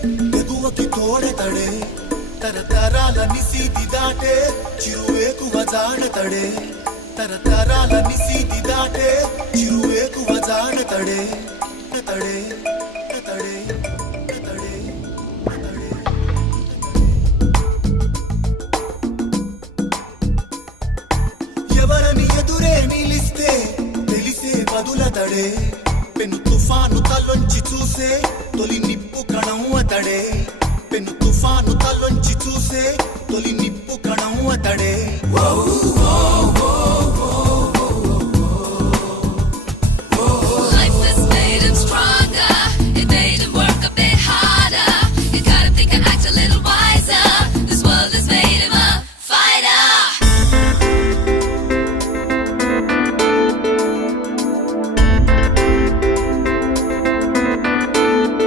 ఎగువకి తోడెతడే తరతరాల నిశీతి దాటే చిరువేకువ జాడతడే తరతరాల నిశీతి దాటే చిరువేకువ జాడతడే తడే తడే తడే తడే ఎవరని ఎదురే నిలిస్తే తెలిసే బదులతడే పెను తుఫాను తలొంచి చూసే తొలి నిప్పు కణం అతడే పెను తుఫాను తలొంచి చూసే తొలి నిప్పు కణం అతడే